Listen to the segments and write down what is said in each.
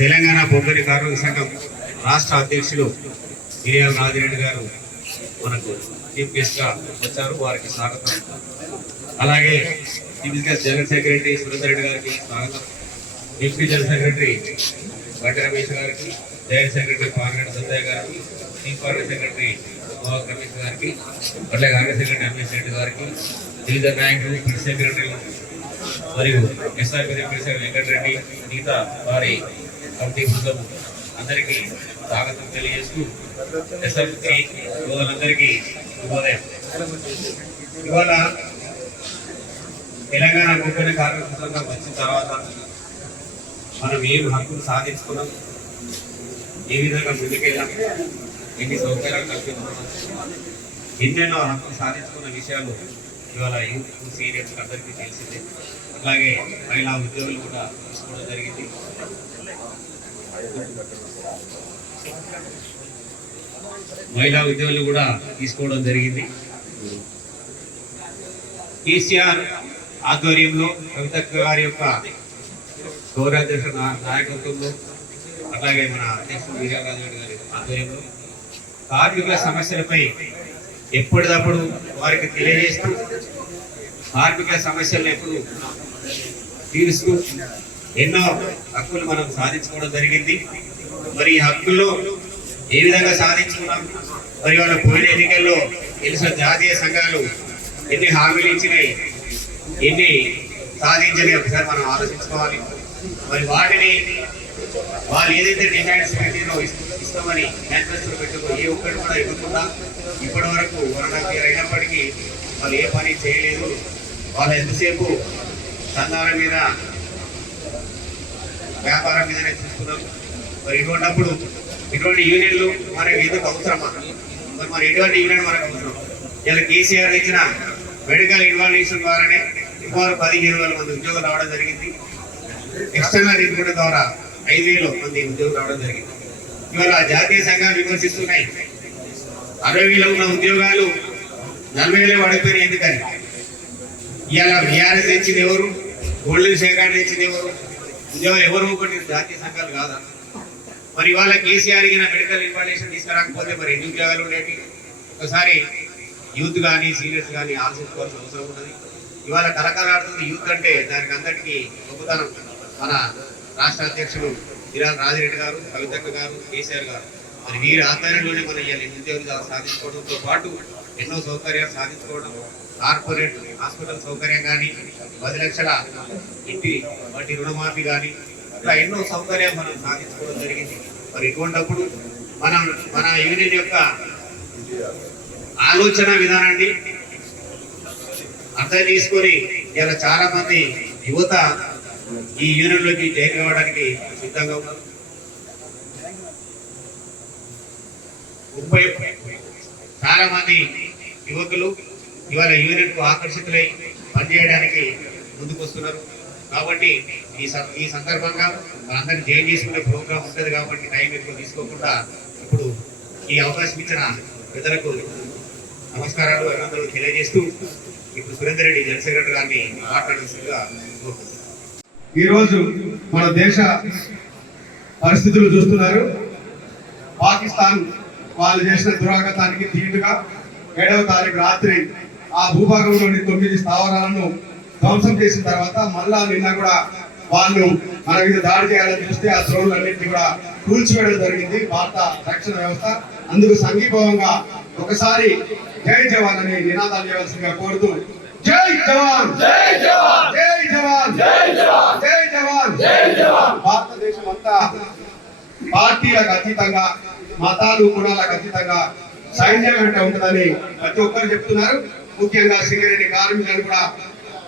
తెలంగాణ బొగ్గని కార్మిక సంఘం రాష్ట్ర అధ్యక్షులు మిరియాల రాజిరెడ్డి గారు మనకు చీఫ్ గెస్ట్ గా వచ్చారు, వారికి స్వాగతం. అలాగే chief guest general secretary Surender Reddy గారికి స్వాగతం. డిప్యూటీ జనరల్ సెక్రటరీ గడ్డి రమేష్ గారికి, జాయింట్ సెక్రటరీ పార్లమెంట్ సంజయ్ గారికి, చీఫ్ ఆర్గనైజ్ సెక్రటరీ రమేష్ గారికి, అట్లాగే ఆర్గనైజ్ సెక్రటరీ రమేష్ రెడ్డి గారికి, డివిజన్ నాయకులు ప్రెస్ సెక్రటరీలు మరియు ఎస్ఆర్పీ ప్రెసిడెంట్ వెంకటరెడ్డి, మిగతా వారి కమిటీ బృందం అందరికీ స్వాగతం తెలియజేస్తూ ఎస్ఆర్పీ అందరికీ శుభోదయం. ఇవాళ తెలంగాణ బొగ్గని కార్మిక సంఘం వచ్చిన తర్వాత మనం ఏం హక్కులు సాధించుకున్నాం, ఏ విధంగా ముందుకెళ్ళాం, ఎన్ని సౌకర్యాలు కల్పించుకున్నాం, ఎన్నెన్నో హక్కులు సాధించుకున్న విషయాలు ఇవాళ యూత్ సీనియర్స్ అందరికీ తెలిసిందే. అలాగే మహిళా ఉద్యోగులు కూడా తీసుకోవడం జరిగింది. కేసీఆర్ ఆధ్వర్యంలో కవితక్క గారి యొక్క గౌరవాధ్యక్ష నాయకత్వంలో, అట్లాగే మన అధ్యక్షుడు వీరారాజు గారి ఆధ్వర్యంలో కార్మికుల సమస్యలపై ఎప్పటికప్పుడు వారికి తెలియజేస్తూ కార్మికుల సమస్యలను ఎప్పుడు తీరుస్తూ ఎన్నో హక్కులు మనం సాధించుకోవడం జరిగింది. మరి ఈ హక్కుల్లో ఏ విధంగా సాధించుకున్నాం, మరి వాళ్ళ పోయిన ఎన్నికల్లో గెలిచిన జాతీయ సంఘాలు ఎన్ని హామీలు ఇచ్చినాయి, ఎన్ని సాధించని ఒకసారి మనం ఆలోచించుకోవాలి. మరి వాటిని వాళ్ళు ఏదైతే డిమాండ్స్ పెట్టినో ఇస్తామని మేనిఫెస్టో పెట్టుకో ఏ ఒక్కటి కూడా ఇవ్వకుండా ఇప్పటి వరకు వరణకి అయినప్పటికీ వాళ్ళు ఏ పని చేయలేదు. వాళ్ళు ఎంతసేపు సంఘాల మీద వ్యాపారం మీదనే చూసుకున్నారు. మరి ఇటువంటిప్పుడు ఇటువంటి యూనియన్లు మనకి ఎందుకు అవసరమా? మరి ఎటువంటి యూనియన్ మనకు అవసరం? ఇలా కేసీఆర్ ఇచ్చిన మెడికల్ ఇన్వాల్వేషన్ ద్వారానే సుమారు 15,000 మంది ఉద్యోగాలు రావడం జరిగింది. ఎక్స్టర్నల్ రిక్రూట్మెంట్ ద్వారా 5,000 మంది ఉద్యోగులు రావడం జరిగింది. ఇవాళ జాతీయ సంఘాలు విమర్శిస్తున్నాయి, 60,000 ఉన్న ఉద్యోగాలు 40,000 పడిపోయినాయి. ఎందుకని? ఇవాళ బీఆర్ఎస్ ఇచ్చింది ఎవరు? గోల్డెన్ శేఖర్ ఇచ్చింది ఎవరు? ఉద్యోగం ఎవరు ఒకటి జాతీయ సంఘాలు కాదా? మరి ఇవాళ కేసీఆర్ మెడికల్ ఇన్ఫర్మేషన్ తీసుకురాకపోతే మరి ఎన్ని ఉద్యోగాలు ఉండేవి? ఒకసారి యూత్ కానీ సీనియర్స్ కానీ ఆలోచించుకోవాల్సిన అవసరం ఉన్నది. ఇవాళ కలకలాడుతుంది యూత్ అంటే దానికి అందరికీ గొప్పతనం మన రాష్ట్ర అధ్యక్షులు మిరియాల రాజిరెడ్డి గారు, కవితక్క గారు, కేసీఆర్ గారు. మరి వీరి ఆధ్వర్యంలోనే మనం ఇవాళ ఉద్యోగాలు సాధించుకోవడంతో పాటు ఎన్నో సౌకర్యాలు సాధించుకోవడం, కార్పొరేట్ హాస్పిటల్ సౌకర్యం కానీ, 10 లక్షల ఇంటి వాటి రుణమాఫీ కానీ, ఇట్లా ఎన్నో సౌకర్యాలు మనం సాధించుకోవడం జరిగింది. మరి ఇటువంటిప్పుడు మన యూనియన్ యొక్క ఆలోచన విధానాన్ని అర్థం చేసుకొని ఇలా చాలా మంది యువత ఈ యూనియన్లోకి జాయిన్ కావడానికి సిద్ధంగా ఉన్నారు. చాలా మంది యువకులు ఇవాళ యూనియన్ కు ఆకర్షితులై పనిచేయడానికి ముందుకు వస్తున్నారు. కాబట్టి ఈ సందర్భంగా మనందరినీ జాయిన్ చేసుకునే ప్రోగ్రామ్ ఉంటుంది కాబట్టి టైం ఎక్కువ తీసుకోకుండా ఇప్పుడు ఈ అవకాశం ఇచ్చిన పెద్దలకు నమస్కారాలు, అభినందనలు తెలియజేస్తూ ఇప్పుడు సురేందర్ రెడ్డి జనరల్ సెక్రటరీ గారిని మాట్లాడాల్సిందిగా కోరుకుంటున్నాను. ఈరోజు మన దేశ పరిస్థితులు చూస్తున్నారు. పాకిస్తాన్ వాళ్ళు చేసిన దురాగతానికి ధీటుగా 7వ తారీఖు రాత్రి ఆ భూభాగంలోని 9 స్థావరాలను ధ్వంసం చేసిన తర్వాత మళ్ళా నిన్న కూడా వాళ్ళు మన మీద దాడి చేయాలని చూస్తే ఆ డ్రోన్లన్నింటినీ కూడా కూల్చివేయడం జరిగింది భారత రక్షణ వ్యవస్థ. అందుకు సంఘీభావంగా ఒకసారి జై జవాన్ అని నినాదాలు చేయవలసిందిగా కోరుతూ జై జవాన్, జై జవాన్, జై జవాన్, జై జవాన్, జై జవాన్, జై జవాన్. భారతదేశం అంతా పార్టీలకు అతీతంగా, మతాలు కులాలకు అతీతంగా సైన్యం అంటే ఉంటుందని ప్రతి ఒక్కరు చెప్తున్నారు. ముఖ్యంగా సింగరేణి కార్మికులను కూడా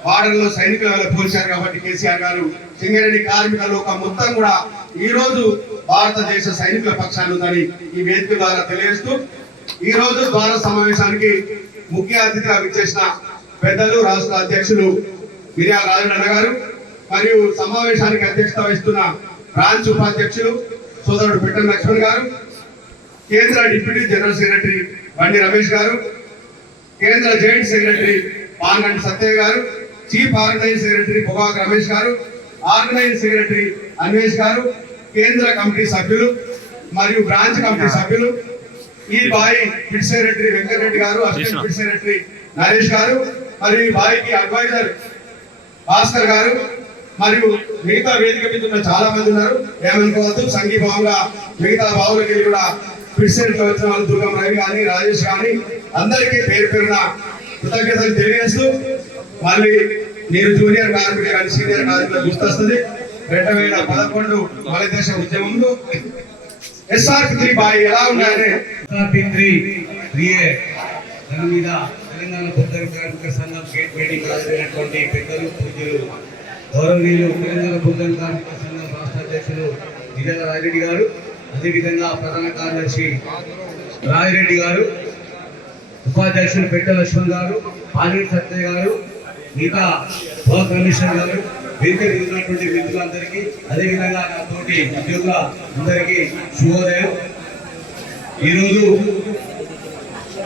బార్డర్లో సైనికుల వల్ల పోల్చారు కాబట్టి కేసీఆర్ గారు సింగరేణి కార్మికుల లోకం మొత్తం కూడా ఈ రోజు భారతదేశ సైనికుల పక్షాన ఉందని ఈ వేదిక ద్వారా తెలియజేస్తూ ఈ రోజు ద్వార సమావేశానికి ముఖ్య అతిథిగా విచ్చేసిన పెద్దలు రాష్ట్ర అధ్యక్షులు మిరియాల రాజిరెడ్డి గారు, మరియు సమావేశానికి అధ్యక్షత వహిస్తున్న బ్రాంచ్ ఉపాధ్యక్షులు సోదరుడు పిట్టల లక్ష్మణ్ గారు, కేంద్ర డిప్యూటీ జనరల్ సెక్రటరీ బండి రమేష్ గారు, కేంద్ర జాయింట్ సెక్రటరీ పాల్గంటి సత్యయ్య గారు, చీఫ్ ఆర్గనైజింగ్ సెక్రటరీ పొగాకు రమేష్ గారు, ఆర్గనైజింగ్ సెక్రటరీ అన్వేష్ గారు, కేంద్ర కమిటీ సభ్యులు మరియు బ్రాంచ్ కమిటీ సభ్యులు, ఈ బాయ్ ఫిట్ సెక్రటరీ వెంకటరెడ్డి గారు, అసిస్టెంట్ ఫిట్ సెక్రటరీ నరేష్ గారు, మరియు ఈ బాయ్కి అడ్వైజర్ భాస్కర్ గారు, మరియు మిగతా వేదిక మీద ఉన్న చాలా మంది ఉన్నారు. ఏమనుకోవద్దు, సంఘీభావంగా మిగతా బావులకి కూడా ఫిట్ సెక్రటరీ వచ్చిన వాళ్ళు దుర్గం రవి కానీ రాజేష్ కానీ అందరికీ పేరు పేరున కృతజ్ఞతలు తెలియజేస్తూ, మళ్ళీ నేను జూనియర్ కార్మికులు కానీ సీనియర్ కార్మికులు గుర్తొస్తుంది. 2011 మన దేశ ఉద్యమంలో SR3 బాయ్ ఎలా ఉన్నాయని దాని మీద తెలంగాణ బుద్ధ కార్మిక సంఘం గేట్ మీటింగ్ హాజరైనటువంటి పెద్దలు పూజలు గౌరవనీయులు తెలంగాణ బుద్ధ కార్మిక సంఘం రాష్ట్ర అధ్యక్షులు నిజల రాజిరెడ్డి గారు, అదేవిధంగా ప్రధాన కార్యదర్శి రాజిరెడ్డి గారు, ఉపాధ్యక్షులు పెట్టెల లక్ష్మణ్ గారు, పాలెటి సత్యయ్య గారు, మిగతా బాబు కమిషనర్ గారు, వేదిక ఉన్నటువంటి మిత్రులందరికీ, అదేవిధంగా నా తోటి ఉద్యోగుల అందరికీ శుభోదయం. ఈరోజు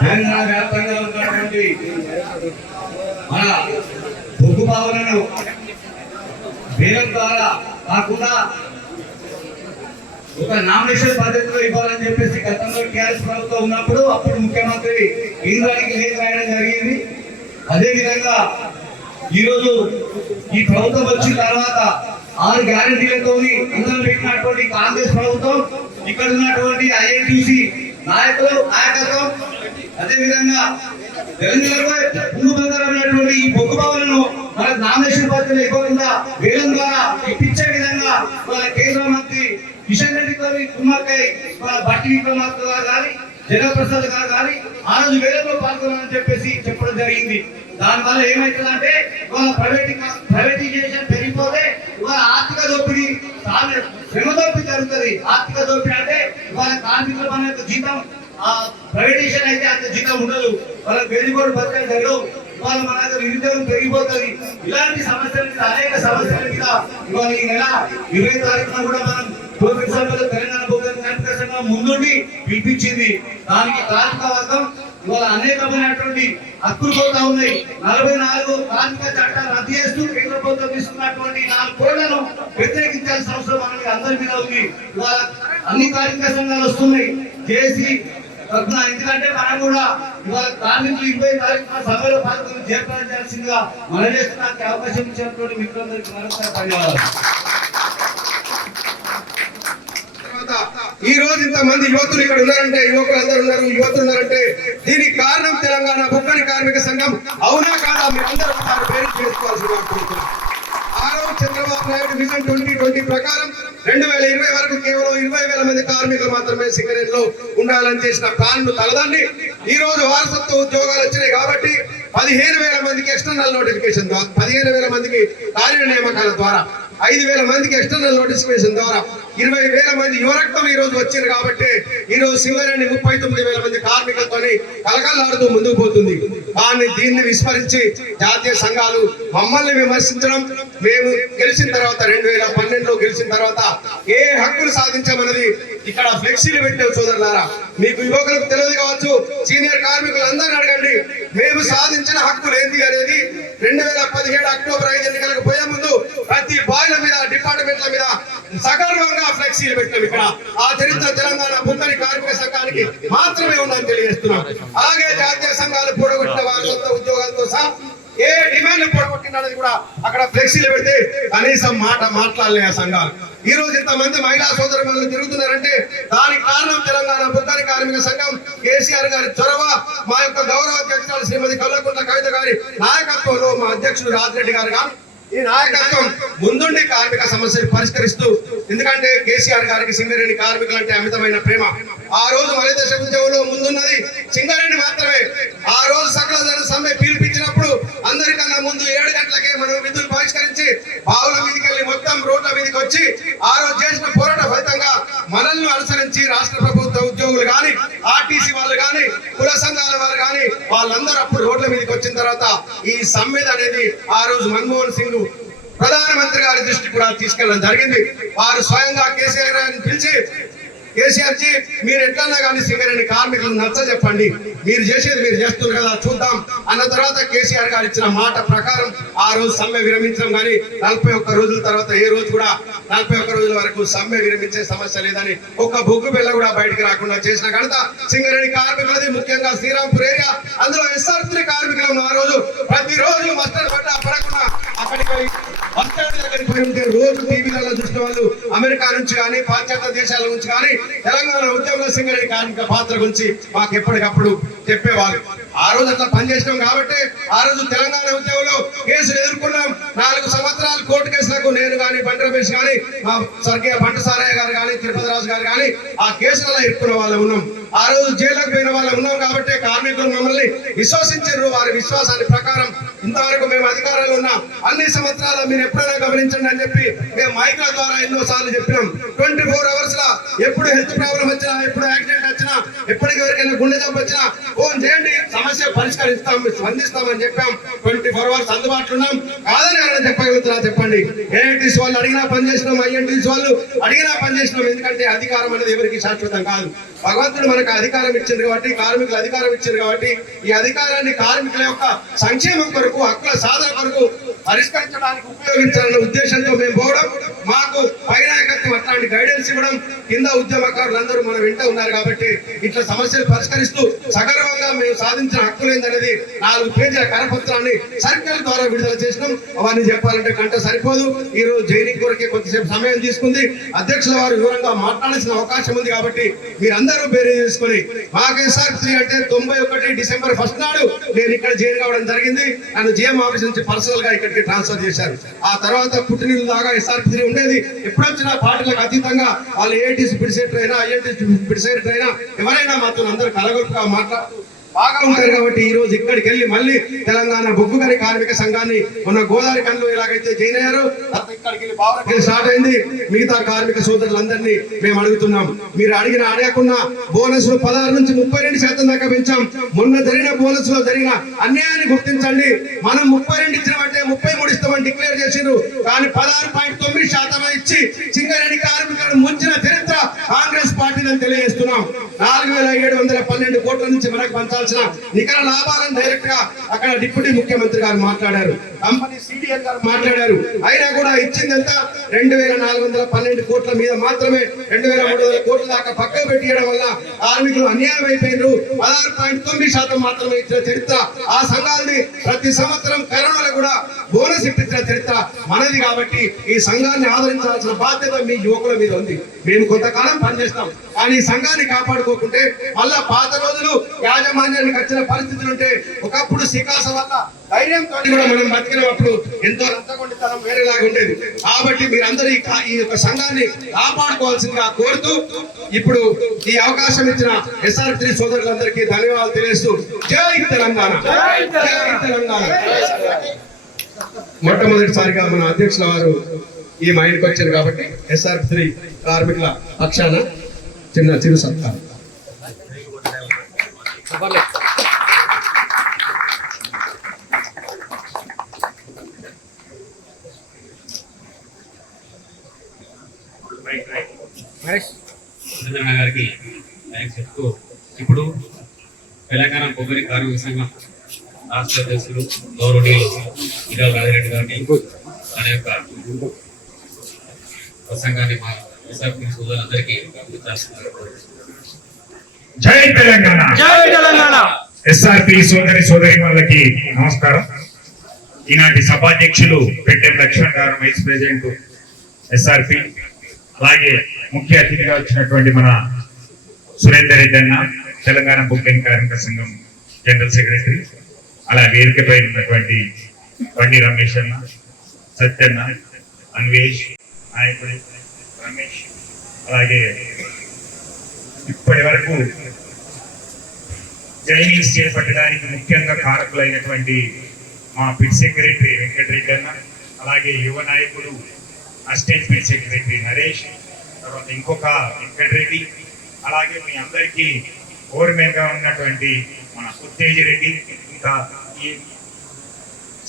తెలంగాణ వ్యాప్తంగా ఉన్నటువంటి మన బొగ్గు భావనను వేలం ద్వారా కాకుండా ఒక నామినేషన్ పద్ధతిలో ఇవ్వాలని చెప్పేసి గతంలో టీఆర్ఎస్ ప్రభుత్వం ఉన్నప్పుడు అప్పుడు ముఖ్యమంత్రి కేంద్రానికి లేఖ రాయడం జరిగింది. అదేవిధంగా ఈరోజు ఈ ప్రభుత్వం వచ్చిన తర్వాత 6 గ్యారెంటీలతో ఇందులో పెట్టినటువంటి కాంగ్రెస్ ప్రభుత్వం, ఇక్కడ ఉన్నటువంటి ఐఎన్టీసీ నాయకత్వం, అదేవిధంగా తెలంగాణలో పుంగుబంగారమైనటువంటి ఈ బొగ్గు భవన్లను మన నామినేషన్ పద్ధతిలో ఇవ్వకుండా వేలం ద్వారా ఇప్పించే విధంగా మన కేంద్ర మంత్రి కిషన్ రెడ్డితో కుమార్తె బట్టి విక్రమార్క గారు కానీ జగప్రసాద్ గారు కానీ ఆ రోజు వేలంలో పాల్గొనాలని చెప్పేసి చెప్పడం జరిగింది. దానివల్ల ఏమవుతుందంటే ఇవాళ ప్రైవేటైజేషన్ పెరిగిపోతే ఇవాళ ఆర్థిక దోపిడీ, శ్రమ దోపిడీ జరుగుతుంది. ఆర్థిక దోపిడీ అంటే ఇవాళ కార్మికుల మన యొక్క జీతం ప్రైవేటైజేషన్ అయితే అంత జీతం ఉండదు, వాళ్ళ వేదికోడు బతకలు జరగవు, ఇవాళ మన దగ్గర నిరుద్యోగం పెరిగిపోతుంది. ఇలాంటి సమస్యల మీద అనేక సమస్యల మీద ఇవాళ ఈ నెల 20వ తారీఖున కూడా మనం కోవిడ్ సమయంలో తెలంగాణ బొగ్గు కార్మిక సంఘం ముందుండి పిలిపించింది. దానికి కార్మిక వర్గం ఇవాళ అనేకమైనటువంటి హక్కులు పోతా ఉన్నాయి. 44 కార్మిక చట్టాలు రద్దు చేస్తూ కేంద్ర ప్రభుత్వం తీసుకున్నటువంటి 4 కోళ్లను వ్యతిరేకించాల్సిన అవసరం మనకి అందరి మీద ఉంది. ఇవాళ అన్ని కార్మిక సంఘాలు వస్తున్నాయి చేసి, ఎందుకంటే మనం కూడా ఇవాళ కార్మికులు 20వ తారీఖున సభలో పాల్గొని జయప్రదించాల్సిందిగా మనం చేస్తున్న అవకాశం ఇచ్చినటువంటి మిత్రులందరికీ మరొకసారి ధన్యవాదాలు. ఈ రోజు ఇంతమంది యువతులు ఇక్కడ ఉన్నారంటే, యువకులు అందరూ ఉన్నారు, యువతులు ఉన్నారంటే దీనికి కారణం తెలంగాణ బొగ్గని కార్మిక సంఘం. అవునా కాదా? మీరు అందరూ పేరు చేసుకోవాల్సిన ఆ రోజు చంద్రబాబు నాయుడు విజన్ 2020 ప్రకారం 2020 వరకు కేవలం 20,000 మంది కార్మికులు మాత్రమే సింగరేణి లో ఉండాలని చేసిన ప్లాన్ తలదాన్ని ఈ రోజు వారసత్వ ఉద్యోగాలు వచ్చినాయి కాబట్టి 15,000 మందికి ఎక్స్టర్నల్ నోటిఫికేషన్ ద్వారా, 15,000 మందికి కార్య నియామకాల ద్వారా, 5,000 మందికి ఎక్స్టర్నల్ నోటిఫికేషన్ ద్వారా 20,000 మంది యువరక్తం ఈ రోజు వచ్చింది కాబట్టి ఈ రోజు సింగరేణి 39,000 మంది కార్మికులతో కలకలాడుతూ ముందుకు పోతుంది. కానీ దీన్ని విస్మరించి జాతీయ సంఘాలు మమ్మల్ని విమర్శించడం, మేము గెలిచిన తర్వాత 2012లో గెలిచిన తర్వాత ఏ హక్కులు సాధించామన్నది ఇక్కడ ఫ్లెక్సీలు పెట్టే సోదరులారా, మీకు యువకులకు తెలియదు కావచ్చు, సీనియర్ కార్మికులు అందరిని అడగండి, మేము సాధించిన హక్కులు ఏంటి అనేది. 2017 అక్టోబర్ 5 ఎన్నికలకు పోయే ముందు ప్రతి బాయిల మీద, డిపార్ట్మెంట్ల మీద సగర్వంగా ఫ్లెక్సీలు పెట్టాం. ఇక్కడ ఆ చరిత్ర తెలంగాణ బొగ్గని కార్మిక సంఘానికి మాత్రమే ఉందని తెలియజేస్తున్నాం. అలాగే జాతీయ సంఘాలు పొడగొట్టిన వారి సొంత ఉద్యోగాలతో సహా ఏ డిమాండ్ పొడగొట్టినది కూడా అక్కడ ఫ్లెక్సీలు పెడితే కనీసం మాట్లాడలే ఆ సంఘాలు. ఈ రోజు ఇంతమంది మహిళా సోదరులు తిరుగుతున్నారంటే దానికి కారణం తెలంగాణ బొగ్గని కార్మిక సంఘం, కేసీఆర్ గారి చొరవ, మా యొక్క గౌరవ అధ్యక్షురాలు శ్రీమతి కల్వకుంట్ల కవిత గారి నాయకత్వంలో మా అధ్యక్షుడు రాజిరెడ్డి గారు కానీ ఈ నాయకత్వం ముందుండి కార్మిక సమస్యలు పరిష్కరిస్తూ, ఎందుకంటే కేసీఆర్ గారికి సింగరేణి కార్మికులు అంటే అమితమైన ప్రేమ. ఆ రోజు మన దేశ ఉద్యమంలో ముందున్నది సింగరేణి మాత్రమే. ఆ రోజు సకల జన సమ్మె పిలిపించినప్పుడు అందరికన్నా ముందు 7 గంటలకే మనం విధులు బహిష్కరించి బావుల మీదకి వెళ్ళి మొత్తం రోడ్ల మీదకి వచ్చి ఆ రోజు చేసిన పోరాట ఫలితంగా మనల్ని అనుసరించి రాష్ట్ర ప్రభుత్వ ఉద్యోగులు కానీ, ఆర్టీసీ వాళ్ళు కానీ, కుల సంఘాల వారు కానీ వాళ్ళందరూ అప్పుడు రోడ్ల మీదకి వచ్చిన తర్వాత ఈ సమ్మెద అనేది ఆ రోజు మన్మోహన్ సింగ్ ప్రధానమంత్రి గారి దృష్టి కూడా తీసుకెళ్ళడం జరిగింది. వారు స్వయంగా కేసీఆర్ గారిని పిలిచి, కేసీఆర్ జీ మీరు ఎట్లన్నా కానీ సింగరేణి కార్మికులను నచ్చ చెప్పండి, మీరు చేసేది మీరు చేస్తున్నారు కదా చూద్దాం అన్న తర్వాత కేసీఆర్ గారు ఇచ్చిన మాట ప్రకారం ఆ రోజు సమ్మె విరమించడం. కానీ 41 రోజుల తర్వాత ఏ రోజు కూడా 41 రోజుల వరకు సమ్మె విరమించే సమస్య లేదని ఒక్క బొగ్గు బిళ్ళ కూడా బయటికి రాకుండా చేసిన ఘనత సింగరేణి కార్మికులది. ముఖ్యంగా శ్రీరాంపూర్ ఏరియా, అందులో SR3 కార్మికులను ఆ రోజు ప్రతిరోజు మస్టర్ పడకుండా అక్కడికి మస్టర్ దగ్గరికి పోయి ఉంటే రోజు టీవీలలో చూసిన వాళ్ళు అమెరికా నుంచి కానీ పాశ్చాత్య దేశాల నుంచి కానీ తెలంగాణ ఉద్యమంలో సింగరేణి కార్మిక పాత్ర గురించి మాకు ఎప్పటికప్పుడు చెప్పేవాళ్ళు. ఆ రోజు అట్లా పనిచేసినాం కాబట్టి ఆ రోజు తెలంగాణ ఉద్యమంలో కేసులు ఎదుర్కొన్నాం. 4 సంవత్సరాలు కోర్టు కేసులకు నేను కానీ బండి రమేష్ కానీ మా స్వర్గీయ బంట సారయ్య గారు కానీ తిరుపతి రాజు గారు కానీ ఆ కేసులలో ఇరుక్కున్న వాళ్ళు ఉన్నాం. ఆ రోజు జైలుకు పోయిన వాళ్ళు ఉన్నాం కాబట్టి కార్మికులు మమ్మల్ని విశ్వసించారు. వారి విశ్వాసాన్ని ప్రకారం ఇంతవరకు మేము అధికారంలో ఉన్నాం. అన్ని సంవత్సరాలు మీరు ఎప్పుడైనా గమనించండి అని చెప్పి మేము మైకుల ద్వారా ఎన్నో సార్లు చెప్పినాం. 24 అవర్స్ లా ఎప్పుడు హెల్త్ ప్రాబ్లం వచ్చినా, ఎప్పుడు యాక్సిడెంట్ వచ్చినా, ఎప్పటికి ఎవరికైనా గుండె జబ్బు వచ్చినా ఫోన్ చేయండి, సమస్య పరిష్కరిస్తాం, స్పందిస్తామని చెప్పాం. 24 అవర్స్ అందుబాటులో ఉన్నాం. కాదని ఎవరైనా చెప్పగలుగుతారా చెప్పండి. ఏఐటీసీ వాళ్ళు అడిగినా పనిచేసినాం, ఐఎన్టీసీ వాళ్ళు అడిగినా పనిచేసినాం. ఎందుకంటే అధికారం అనేది ఎవరికి శాశ్వతం కాదు. భగవంతుడు మనకు అధికారం ఇచ్చింది కాబట్టి, కార్మికులు అధికారం ఇచ్చింది కాబట్టి ఈ అధికారాన్ని కార్మికుల యొక్క సంక్షేమం కొరకు, హక్కుల సాధన కొరకు పరిష్కరించడానికి ఉపయోగించాలనే ఉద్దేశంతో మేము పోవడం, మాకు పై నాయకత్వం అట్లాంటి గైడెన్స్ ఇవ్వడం, కింద ఉద్యమకారులందరూ మన వెంట ఉన్నారు కాబట్టి ఇట్లా సమస్యలు పరిష్కరిస్తూ సగర్వంగా మేము సాధించిన హక్కులు ఏందనేది 4 పేజీల కరపత్రాన్ని సర్కిల్ ద్వారా విడుదల చేసినాం. అవన్నీ చెప్పాలంటే గంట సరిపోదు. ఈ రోజు జైనింగ్ కొరకే కొద్దిసేపు సమయం తీసుకుంది. అధ్యక్షుల వారు వివరంగా మాట్లాడాల్సిన అవకాశం ఉంది కాబట్టి మీరందరూ బేరీ చేసుకుని మాకు SR3 అంటే 91 డిసెంబర్ 1 నాడు నేను ఇక్కడ జాయిన్ కావడం జరిగింది. నన్ను జిఎం ఆఫీస్ నుంచి పర్సనల్ గా ఇక్కడికి ట్రాన్స్ఫర్ చేశారు. ఆ తర్వాత పుట్టినీళ్ళు దాకా SR3 ఉండేది. ఎప్పుడొచ్చినా పార్టీలకు అతీతంగా వాళ్ళు ఏఐటీసీ పిడిసేటర్ అయినా, ఐఎన్టీసీ పిడిసేటర్ అయినా ఎవరైనా మాత్రం అందరూ కలగొట్టుగా మాట్లాడుతూ బాగా ఉంటారు కాబట్టి ఈ రోజు ఇక్కడికి వెళ్ళి మళ్ళీ తెలంగాణ బొగ్గు గని కార్మిక సంఘాన్ని మొన్న గోదావరి కన్లో ఎలాగైతే జాయిన్ అయ్యారో ఇక్కడికి వెళ్ళి బాగా స్టార్ట్ అయింది. మిగతా కార్మిక సోదరులందరినీ మేము అడుగుతున్నాం, మీరు అడగకుండా బోనస్లు 16 నుంచి 32% దాకా పెంచాం. మొన్న జరిగిన బోనస్ లో జరిగిన అన్యాయాన్ని గుర్తించండి. మనం 32 ఇచ్చినామంటే 33 ఇస్తామని డిక్లేర్ చేసిండ్రు. కానీ 16.9% ఇచ్చి సింగరేణి కార్మికులను ముంచిన చరిత్ర కాంగ్రెస్ పార్టీని తెలియజేస్తున్నాం. 4712 కోట్ల నుంచి మనకు పంచాల్సిన నికర లాభాలను డైరెక్ట్ గా అక్కడ డిప్యూటీ ముఖ్యమంత్రి గారు మాట్లాడారు, కంపెనీ సిడిఎల్ గారు మాట్లాడారు. అయినా కూడా ఇచ్చింది ఎంత? 2412 కోట్ల మీద మాత్రమే 2300 కోట్ల దాకా పక్కకు పెట్టియడం వల్ల కార్మికులు అన్యాయం అయిపోయినారు. 16.9% మాత్రమే ఇచ్చిన చరిత్ర ఆ సంఘాలని ప్రతి సంవత్సరం కరోనాలో కూడా బోనస్ ఇప్పించిన చరిత్ర మనది. కాబట్టి ఈ సంఘాన్ని ఆదరించాల్సిన బాధ్యత మీ యువకుల మీద ఉంది. మేము కొంతకాలం పనిచేస్తాం, కానీ ఈ సంఘాన్ని కాపాడుకోకుంటే మళ్ళా పాత రోజులు యాజమాన్యానికి వచ్చిన పరిస్థితులు ఉంటే ఒకప్పుడు సికాస వల్ల ధైర్యంతో కూడా మనం బతికినప్పుడు ఎంతో రంతకొండితనం వేరేలాగా ఉండేది. కాబట్టి మీరందరూ ఈ యొక్క సంఘాన్ని కాపాడుకోవాల్సిందిగా కోరుతూ ఇప్పుడు ఈ అవకాశం ఇచ్చిన SR3 సోదరులందరికీ ధన్యవాదాలు తెలియజేస్తూ జై తెలంగాణ, జై తెలంగాణ. మొట్టమొదటిసారిగా మన అధ్యక్షుల వారు ఈ మైండ్కి వచ్చారు కాబట్టి SR3 కార్మికుల పక్షాన చిరు సత్కారం. గారికి థ్యాంక్స్ చెప్తూ ఇప్పుడు తెలంగాణ కొబ్బరి కార్మిక సంఘం రాష్ట్ర అధ్యక్షులు గౌరవనీయులు ఈరాల రాజిరెడ్డి గారిని మన యొక్క ప్రసంగాన్ని మా SR3 సోదరులందరికీ జై తెలంగాణ, జై తెలంగాణ. SR3 సోదరి వాళ్ళకి నమస్కారం. ఈనాటి సభాధ్యక్షులు పెట్టెం లక్ష్మణ్ గారు, వైస్ ప్రెసిడెంట్ SR3, అలాగే ముఖ్య అతిథిగా వచ్చినటువంటి మన సురేందర్ రెడ్డి అన్న, తెలంగాణ బొగ్గు కార్మిక సంఘం జనరల్ సెక్రటరీ, అలా వేదికపై ఉన్నటువంటి బండి రమేష్ అన్న, సత్యన్న, అన్వేష్, నాయకుడి రమేష్, అలాగే ఇప్పటి వరకు జైనింగ్స్ చేపట్టడానికి ముఖ్యంగా కారకులైనటువంటి మా పిట్ సెక్రటరీ వెంకటరెడ్డి అన్న, అలాగే యువ నాయకులు అసిస్టెంట్ పిట్ సెక్రటరీ నరేష్, తర్వాత ఇంకొక వెంకటరెడ్డి, అలాగే మీ అందరికీ ఫోర్మెన్ గా ఉన్నటువంటి మన ఉత్తేజ్ రెడ్డి, ఇంకా ఈ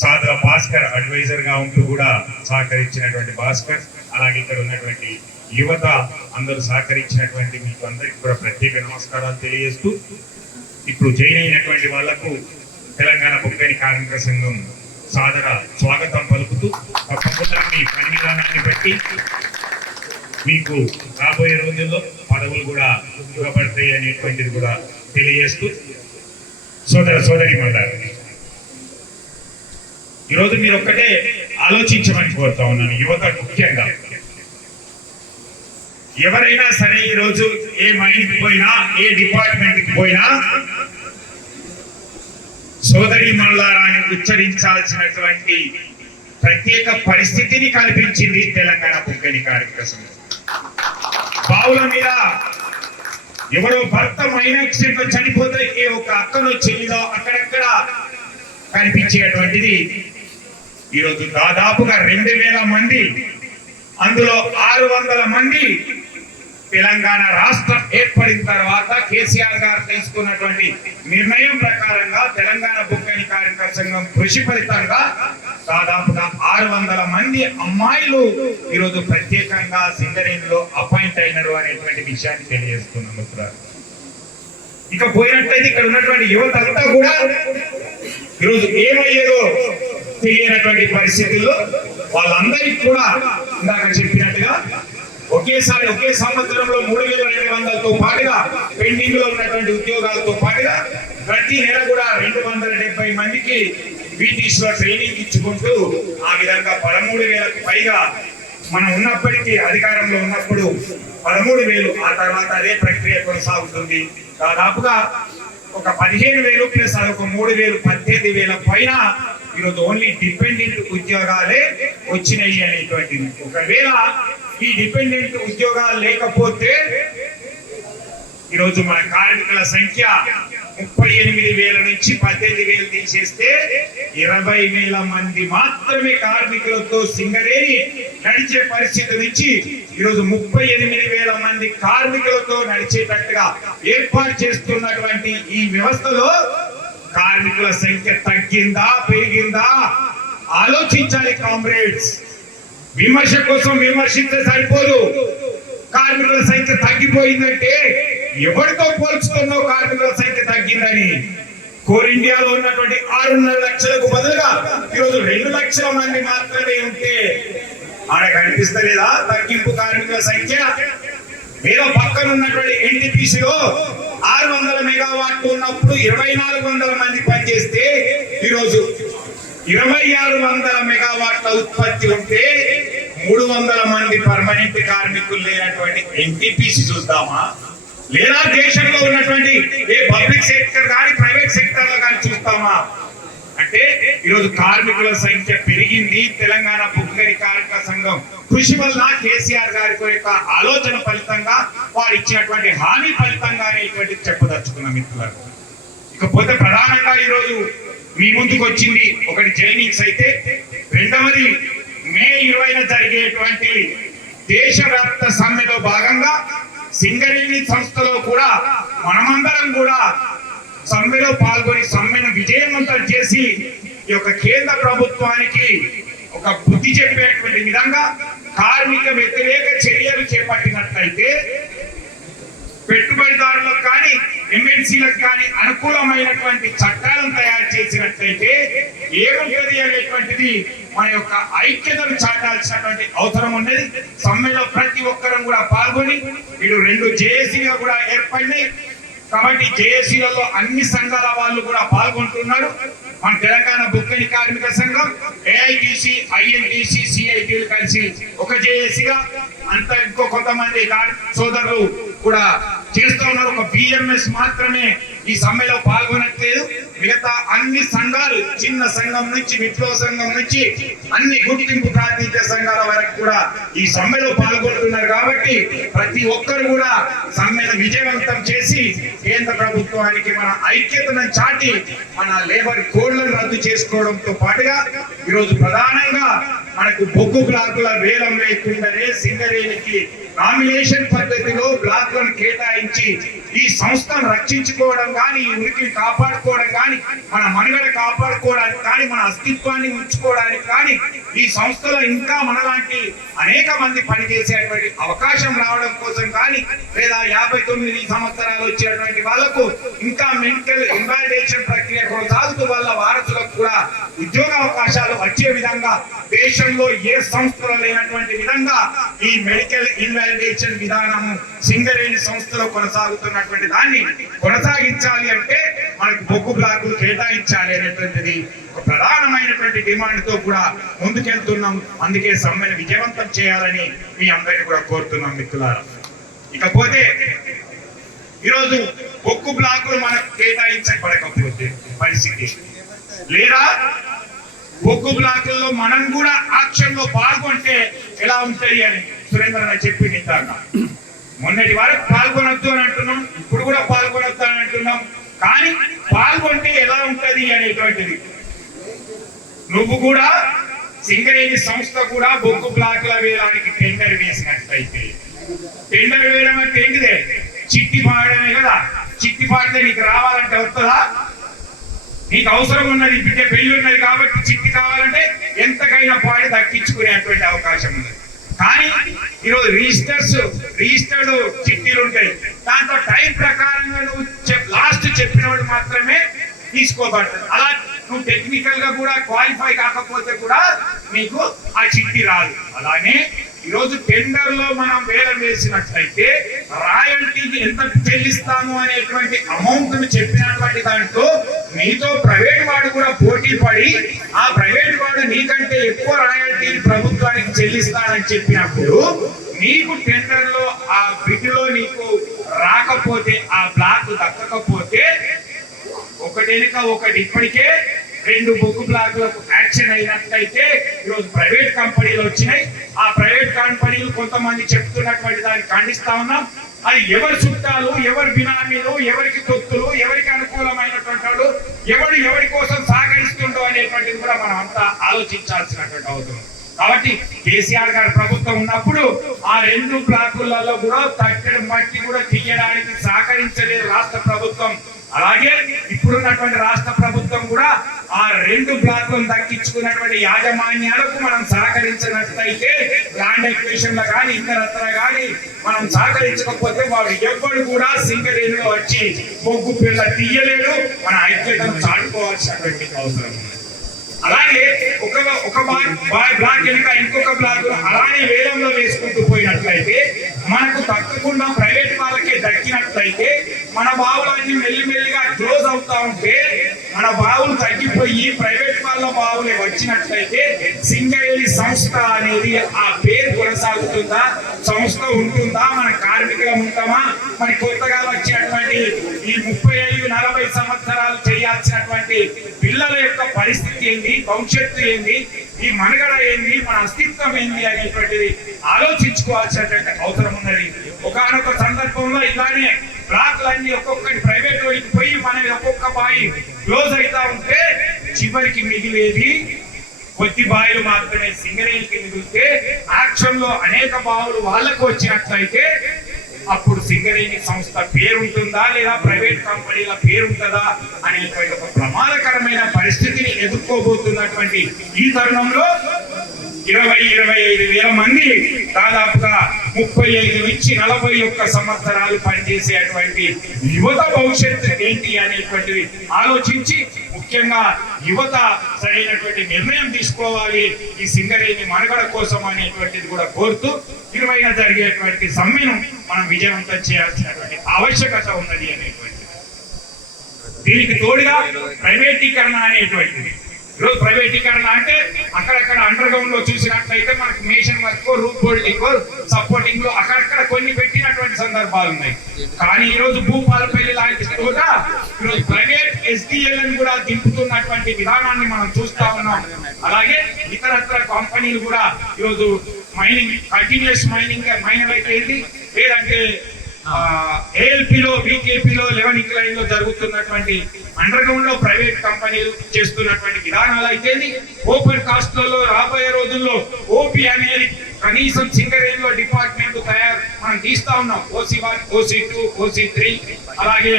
సాదర భాస్కర్ అడ్వైజర్ గా ఉంటూ కూడా సహకరించినటువంటి భాస్కర్, అలాగే ఇక్కడ ఉన్నటువంటి యువత అందరూ సహకరించినటువంటి మీకు అందరికీ కూడా ప్రత్యేక నమస్కారాలు తెలియజేస్తూ, ఇప్పుడు జాయిన్ అయినటువంటి వాళ్లకు తెలంగాణ బొగ్గని కార్మిక సంఘం సాదర స్వాగతం పలుకుతూ, తప్పకుండా మీ పని విధానాన్ని బట్టి మీకు రాబోయే రోజుల్లో పదవులు కూడా ఇవ్వబడతాయి అనేటువంటిది కూడా తెలియజేస్తూ, సోదరి మండలి, ఈరోజు మీరు ఒక్కటే ఆలోచించమని కోరుతా ఉన్నాను. యువత ముఖ్యంగా ఎవరైనా సరే ఈరోజు ఏ మైండ్కి పోయినా, ఏ డిపార్ట్మెంట్కి పోయినా సోదరి మల్లారాన్ని ఉచ్చరించాల్సినటువంటి ప్రత్యేక పరిస్థితిని కల్పించింది తెలంగాణ బొగ్గని కార్మిక సంఘం. బావుల మీద ఎవరో భర్త మైనాక్సిడెంట్ లో చనిపోతే ఏ ఒక అక్కనో చెల్లిలో అక్కడక్కడ కనిపించేటువంటిది ఈరోజు దాదాపుగా 2000 మంది, అందులో 600 మంది తెలంగాణ రాష్ట్రం ఏర్పడిన తర్వాత కేసీఆర్ గారు తీసుకున్నటువంటి నిర్ణయం ప్రకారంగా తెలంగాణ బొగ్గని కార్మిక సంఘం కృషి ఫలితంగా దాదాపుగా 600 మంది అమ్మాయిలు ఈరోజు ప్రత్యేకంగా సింగరేణిలో అపాయింట్ అయినారు అనేటువంటి విషయాన్ని తెలియజేస్తున్నాం మిత్రులారా. ఇక పోయినట్లయితే ఇక్కడ ఉన్నటువంటి యువత అంతా కూడా ఈరోజు ఏమయ్యేదో తెలియనటువంటి పరిస్థితుల్లో వాళ్ళందరికీ కూడా ఇందాక చెప్పినట్టుగా ఒకేసారి ఒకే సంవత్సరంలో 3,200తో పాటుగా పెండింగ్ లో ఉన్నటువంటి ఉద్యోగాలతో పాటుగా ప్రతి నెల కూడా 270 మందికి వీటీస్ లో ట్రైనింగ్ ఇచ్చుకుంటూ ఆ విధంగా 13,000కు పైగా మనం ఉన్నప్పటికీ అధికారంలో ఉన్నప్పుడు 13,000, ఆ తర్వాత అదే ప్రక్రియ కొనసాగుతుంది. దాదాపుగా ఒక 15,000 ప్లస్ అదొక 3,000, 18,000 పైన ఈరోజు ఓన్లీ డిపెండెంట్ ఉద్యోగాలే వచ్చినాయి అనేటువంటిది. ఒకవేళ ఈ డిపెండెంట్ ఉద్యోగాలు లేకపోతే ఈరోజు మన కార్మికుల సంఖ్య 38,000 నుంచి 18,000 తీసేస్తే 20,000 మంది మాత్రమే కార్మికులతో సింగరేణి నడిచే పరిస్థితి నుంచి ఈరోజు 38,000 మంది కార్మికులతో నడిచేటట్టుగా ఏర్పాటు చేస్తున్నటువంటి ఈ వ్యవస్థలో కార్మికుల సంఖ్య తగ్గిందా పెరిగిందా ఆలోచించాలి కామ్రేడ్స్. విమర్శ కోసం విమర్శిస్తే సరిపోదు. కార్మికుల సంఖ్య తగ్గిపోయిందంటే ఎవరితో పోల్చుతున్నావు కార్మికుల సంఖ్య తగ్గిందని? కోర్ ఇండియాలో ఉన్నటువంటి 6.5 లక్షలకు బదులుగా ఈరోజు 2 లక్షల మంది మాత్రమే ఉంటే ఆడ కనిపిస్తలేదా తగ్గింపు కార్మికుల సంఖ్య? ఏదో పక్కన ఉన్నటువంటి ఎన్టీపీసీలో 600 మెగావాట్లు ఉన్నప్పుడు 2,400 మంది పనిచేస్తే ఈరోజు 2,600 మెగావాట్ల ఉత్పత్తి ఉంటే 300 మంది పర్మనెంట్ కార్మికులు లేనటువంటి ఎన్టీపీసీ చూద్దామా? లేదా దేశంలో ఉన్నటువంటి ఏ పబ్లిక్ సెక్టర్ కానీ ప్రైవేట్ సెక్టర్ లో కానీ చూస్తామా? అంటే ఈరోజు కార్మికుల సంఖ్య పెరిగింది. తెలంగాణ బొగ్గని కార్మిక సంఘం కృషి వల్ల కేసీఆర్ గారి యొక్క ఆలోచన ఫలితంగా వారు ఇచ్చినటువంటి హామీ ఫలితంగా అనేటువంటిది చెప్పదలుచుకున్న మిత్రులారా. ఇకపోతే ప్రధానంగా ఈరోజు మీ ముందుకు వచ్చింది ఒకటి జైనింగ్స్ అయితే, రెండవది మే 20న జరిగేటువంటి దేశవ్యాప్త సమ్మెలో భాగంగా సింగరేణి సంస్థలో కూడా మనమందరం కూడా సమ్మెలో పాల్గొని సమ్మెను విజయవంతం చేసి ఈ యొక్క కేంద్ర ప్రభుత్వానికి ఒక బుద్ధి చెప్పేటువంటి విధంగా కార్మిక వ్యతిరేక చర్యలు చేపట్టినట్లయితే పెట్టుబడిదారులకు కానీ ఎంఎన్సీలకు కానీ అనుకూలమైనటువంటి చట్టాలను తయారు చేసినట్లయితే ఏముంటది అనేటువంటిది మన యొక్క ఐక్యతను చాటాల్సినటువంటి అవసరం ఉన్నది. సమ్మెలో ప్రతి ఒక్కరం కూడా పాల్గొని వీడు 2 జేఏసీగా కూడా ఏర్పడినాయి కాబట్టి జేఏసీలలో అన్ని సంఘాల వాళ్ళు కూడా పాల్గొంటున్నారు. మన తెలంగాణ బొగ్గని కార్మిక సంఘం ఏఐటీసీ, ఐఎన్టీసీ, సిఐటీలు కలిసి ఒక జేఏసీగా అంత ఇంకో కొంతమంది సోదరులు కూడా చేస్తూ ఉన్నారు. ఒక బిఎంఎస్ మాత్రమే ఈ సమ్మెలో పాల్గొనట్లేదు. మిగతా అన్ని సంఘాలు చిన్న సంఘం నుంచి విప్లవ సంఘం నుంచి అన్ని గుర్తింపు ప్రాతినిధ్య సంఘాల వరకు కూడా ఈ సమ్మెలో పాల్గొంటున్నారు. కాబట్టి ప్రతి ఒక్కరు కూడా సమ్మెను విజయవంతం చేసి కేంద్ర ప్రభుత్వానికి మన ఐక్యతను చాటి మన లేబర్ కోడ్లను రద్దు చేసుకోవడంతో పాటుగా ఈరోజు ప్రధానంగా మనకు బొగ్గు బ్లాకుల వేలం లేకుండానే సింగరేణికి నామినేషన్ పద్ధతిలో బ్లాక్లను కేటాయించి ఈ సంస్థను రక్షించుకోవడం కానీ, ఈ ఉనికిని కాపాడుకోవడం కానీ, మన మనుగడ కాపాడుకోవడానికి కానీ, మన అస్తిత్వాన్ని ఉంచుకోవడానికి కానీ, ఈ సంస్థలో ఇంకా మనలాంటి అనేక మంది పనిచేసేటువంటి అవకాశం రావడం కోసం కానీ, లేదా 59 సంవత్సరాలు వచ్చేటువంటి వాళ్లకు ఇంకా మెడికల్ ఇన్వాలిడేషన్ ప్రక్రియ కొనసాగుతూ వాళ్ళ వారసులకు కూడా ఉద్యోగ అవకాశాలు వచ్చే విధంగా దేశంలో ఏ సంస్థలో లేనటువంటి విధంగా ఈ మెడికల్ ఇన్వాలిడేషన్ విధానము సింగరేణి సంస్థలో కొనసాగుతున్నటువంటి దాన్ని కొనసాగించాలి అంటే మనకు బొగ్గు బ్లాకులు కేటాయించాలి అనేటువంటిది ఒక ప్రధానమైనటువంటి డిమాండ్ తో కూడా ముందుకెళ్తున్నాం. అందుకే సమ్మెను విజయవంతం చేయాలని మీ అందరినీ కూడా కోరుతున్నాం మిత్రులారా. ఇకపోతే ఈరోజు బొగ్గు బ్లాకులు మనకు కేటాయించబడకపోతే పరిస్థితి, లేదా బొగ్గు బ్లాకుల్లో మనం కూడా యాక్షన్ లో పాల్గొంటే ఎలా ఉంటాయి అని సురేంద్ర చెప్పింది ఇందాక. మొన్నటి వరకు పాల్గొనొద్దు అని అంటున్నాం, ఇప్పుడు కూడా పాల్గొనొద్దు అని అంటున్నాం. కానీ పాల్గొంటే ఎలా ఉంటది అనేటువంటిది, నువ్వు కూడా సింగరేణి సంస్థ కూడా బొగ్గు బ్లాకుల వేయడానికి టెండర్ వేసినట్లయితే, టెండర్ వేయడం అంటే ఏంటిదే, చిట్టి పాడమే కదా. చిట్టి పాడితే నీకు రావాలంటే వస్తుందా? నీకు అవసరం ఉన్నది, బిడ్డ పెళ్లి ఉన్నది కాబట్టి చిట్టి కావాలంటే ఎంతకైనా పాడి దక్కించుకునేటువంటి అవకాశం ఉంది. కానీ ఈరోజు రిజిస్టర్డ్ చిట్టీలు ఉంటాయి, దాంతో టైం ప్రకారంగా నువ్వు లాస్ట్ చెప్పినవాడు మాత్రమే తీసుకోబడుతుంది. అలా నువ్వు టెక్నికల్ గా కూడా క్వాలిఫై కాకపోతే కూడా నీకు ఆ చిట్టి రాదు. అలానే ఈరోజు టెండర్ లో మనం వేలం వేసినట్లయితే రాయల్టీకి ఎంత చెల్లిస్తాము అనేటువంటి అమౌంట్ ను చెప్పినటువంటి దాంట్లో నీతో ప్రైవేట్ వాడు కూడా పోటీ పడి ఆ ప్రైవేట్ వాడు నీకంటే ఎక్కువ రాయల్టీని ప్రభుత్వానికి చెల్లిస్తానని చెప్పినప్పుడు నీకు టెండర్ లో ఆ బిడ్లో నీకు రాకపోతే, ఆ బ్లాక్ దక్కకపోతే ఒకటెనుక ఒకటి ఇప్పటికే 2 బొగ్గు బ్లాకులకు యాక్షన్ అయినట్లయితే ఈరోజు ప్రైవేట్ కంపెనీలు వచ్చినాయి. ఆ ప్రైవేట్ కంపెనీలు కొంతమంది చెప్తున్నటువంటి దాన్ని ఖండిస్తా ఉన్నాం. అది ఎవరి చుట్టాలు, ఎవరి బినామీలు, ఎవరికి తొత్తులు, ఎవరికి అనుకూలమైనటువంటి వాళ్ళు, ఎవరి కోసం సహకరిస్తుండో అనేటువంటిది కూడా మనం అంతా ఆలోచించాల్సినటువంటి అవసరం. కాబట్టి కేసీఆర్ గారి ప్రభుత్వం ఉన్నప్పుడు ఆ 2 బ్లాకులలో కూడా తట్టడి మట్టి కూడా తీయడానికి సహకరించలేదు రాష్ట్ర ప్రభుత్వం. అలాగే ఇప్పుడున్నటువంటి రాష్ట్ర ప్రభుత్వం కూడా ఆ 2 బ్లాకులను దక్కించుకున్నటువంటి యాజమాన్యాలకు మనం సహకరించినట్లయితే, ల్యాండ్ ఎక్విజిషన్ లో కానీ ఇతరత్ర కానీ మనం సహకరించకపోతే వాడు ఎవ్వడు కూడా సింగరేణిలో వచ్చి బొగ్గు పిల్ల తీయలేడు. మన ఐక్యతను చాటుకోవాల్సినటువంటి అవసరం ఉంది. అలాగే ఒక బ్లాక్ వెనుక ఇంకొక బ్లాక్ అలానే వేలంలో వేసుకుంటూ పోయినట్లయితే, మనకు తప్పకుండా ప్రైవేట్ వాళ్ళకే దక్కినట్లయితే, మన బావులన్నీ మెల్లిమెల్లిగా క్లోజ్ అవుతా ఉంటే, మన బావులు తగ్గిపోయి ప్రైవేట్ వాళ్ళ బావులే వచ్చినట్లయితే సింగరేణి సంస్థ అనేది ఆ పేరు కొనసాగుతుందా, సంస్థ ఉంటుందా, మన కార్మికులం ఉంటామా? మరి కొత్తగా వచ్చేటువంటి ఈ 35-40 సంవత్సరాలు చేయాల్సినటువంటి పిల్లల యొక్క పరిస్థితి ఏంది, భవిష్యత్తు ఏంది, ఈ మనుగడ ఏంది, మన అస్తిత్వం ఏంది అనేటువంటిది ఆలోచించుకోవాల్సినటువంటి అవసరం ఉన్నది. ఒకనొక సందర్భంలో ఇలానే బ్లాక్లన్నీ ఒక్కొక్కటి ప్రైవేట్ వైపు పోయి మన ఒక్కొక్క బాయి క్లోజ్ అవుతా ఉంటే చివరికి మిగిలేది కొద్ది బాయిలు మాత్రమే సింగరేణికి మిగిలితే, యాక్షన్ లో అనేక బావులు వాళ్ళకు వచ్చినట్లయితే అప్పుడు సింగరేణి సంస్థ పేరుంటుందా, లేదా ప్రైవేట్ కంపెనీల పేరుంటుందా అనేటువంటి ఒక ప్రమాదకరమైన పరిస్థితిని ఎదుర్కోబోతున్నటువంటి ఈ తరుణంలో 20-25 వేల మంది దాదాపుగా 35 నుంచి 41 సంవత్సరాలు పనిచేసేటువంటి యువత భవిష్యత్తు ఏంటి అనేటువంటిది ఆలోచించి ముఖ్యంగా యువత సరైనటువంటి నిర్ణయం తీసుకోవాలి ఈ సింగరేణి మనుగడ కోసం అనేటువంటిది కూడా కోరుతూ ఇరువైన జరిగేటువంటి సమ్మెను మనం విజయవంతం చేయాల్సినటువంటి ఆవశ్యకత ఉన్నది అనేటువంటిది. దీనికి తోడుగా ప్రైవేటీకరణ అనేటువంటిది. ఈరోజు ప్రైవేటీకరణ అంటే అక్కడక్కడ అండర్ గ్రౌండ్ లో చూసినట్లయితే మనకి మేషన్ వర్క్, రూట్ బోల్డింగ్, సపోర్టింగ్ లో అక్కడక్కడ కొన్ని పెట్టినటువంటి సందర్భాలు ఉన్నాయి. కానీ ఈ రోజు భూపాలపల్లి లాంటి చోట ఈరోజు ప్రైవేట్ SDL కూడా దింపుతున్నటువంటి విధానాన్ని మనం చూస్తా ఉన్నాం. అలాగే ఇతరత్ర కంపెనీలు కూడా ఈరోజు మైనింగ్, కంటిన్యూస్ మైనింగ్ మైనర్ అయితే ఏంటి, లేదంటే ALP లో, BKP లో, 11 ఇంక్లైన్ లో జరుగుతున్నటువంటి అండర్ గ్రౌండ్ లో ప్రైవేట్ కంపెనీలు చేస్తున్నటువంటి విధానాలు అయితే ఓపెన్ కాస్ట్లలో రాబోయే రోజుల్లో ఓపీ అనేది కనీసం సింగరేణి లో డిపార్ట్మెంట్ మనం తీస్తా ఉన్నాం. OC1, OC2, OC3 అలాగే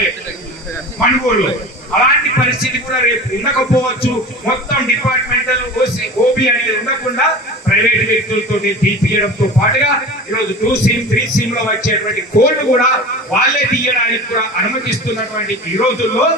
మణుగూరులో అలాంటి పరిస్థితి కూడా రేపు ఉండకపోవచ్చు. మొత్తం డిపార్ట్మెంటల్ ఓబీ అనేది ఉండకుండా ప్రైవేట్ వ్యక్తులతో తీపియడంతో పాటుగా ఈరోజు 2 సీమ్ 3 సీమ్ లో వచ్చేటువంటి కోళ్లు కూడా వాళ్ళే తీయడానికి కూడా అనుమతిస్తున్నటువంటి ఈ రోజుల్లో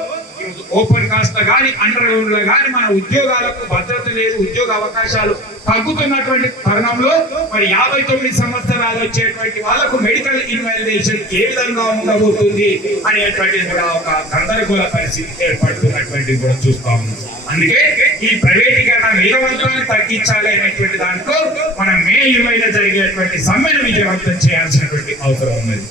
ఓపెన్ కాస్ట్ గానీ అండర్ గ్రౌండ్ లో గానీ మన ఉద్యోగాలకు భద్రత లేదు, ఉద్యోగ అవకాశాలు తగ్గుతున్నటువంటి తరుణంలో మరి 59 సంవత్సరాలు వచ్చేటువంటి వాళ్ళకు మెడికల్ ఇన్వాలిడేషన్ ఏ విధంగా ఉండబోతుంది అనేటువంటిది కూడా ఒక గందరగోళ పరిస్థితి ఏర్పడుతున్నటువంటిది కూడా చూస్తా ఉన్నాం. అందుకే ఈ ప్రైవేటీకరణ వేగవంతాన్ని తగ్గించాలి అనేటువంటి దాంట్లో మనం మే 20న జరిగేటువంటి సమ్మెను విజయవంతం చేయాల్సినటువంటి అవసరం ఉన్నది.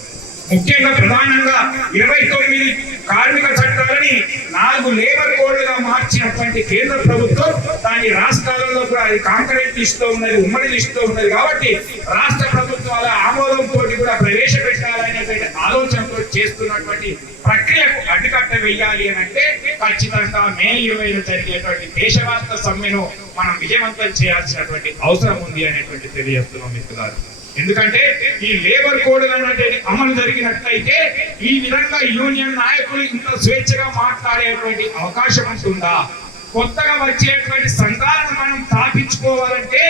ముఖ్యంగా ప్రధానంగా 29 కార్మిక చట్టాలని 4 లేబర్ కోడ్లుగా మార్చినటువంటి కేంద్ర ప్రభుత్వం దాని రాష్ట్రాలలో కూడా అది కాంకరెంట్ లిస్ట్ లో ఉన్నది, ఉమ్మడి లిస్ట్ లో ఉన్నది. కాబట్టి రాష్ట్ర ప్రభుత్వాల ఆమోదంతో కూడా ప్రవేశపెట్టాలనేటువంటి ఆలోచనతో చేస్తున్నటువంటి ప్రక్రియకు అడ్డుకట్ట వేయాలి అని అంటే ఖచ్చితంగా మే 20న జరిగేటువంటి దేశవ్యాప్త సమ్మెను మనం విజయవంతం చేయాల్సినటువంటి అవసరం ఉంది అనేటువంటి తెలియజేస్తున్నాం మిత్రులారా. ఎందుకంటే ఈ లేబర్ కోడ్ అనేది అమలు జరిగినట్లయితే ఈ విధంగా యూనియన్ నాయకులు ఇంత స్వేచ్ఛగా మాట్లాడేటువంటి అవకాశం ఉంటుందా? కొత్తగా వచ్చేటువంటి సంఘాలను మనం స్థాపించుకోవాలంటే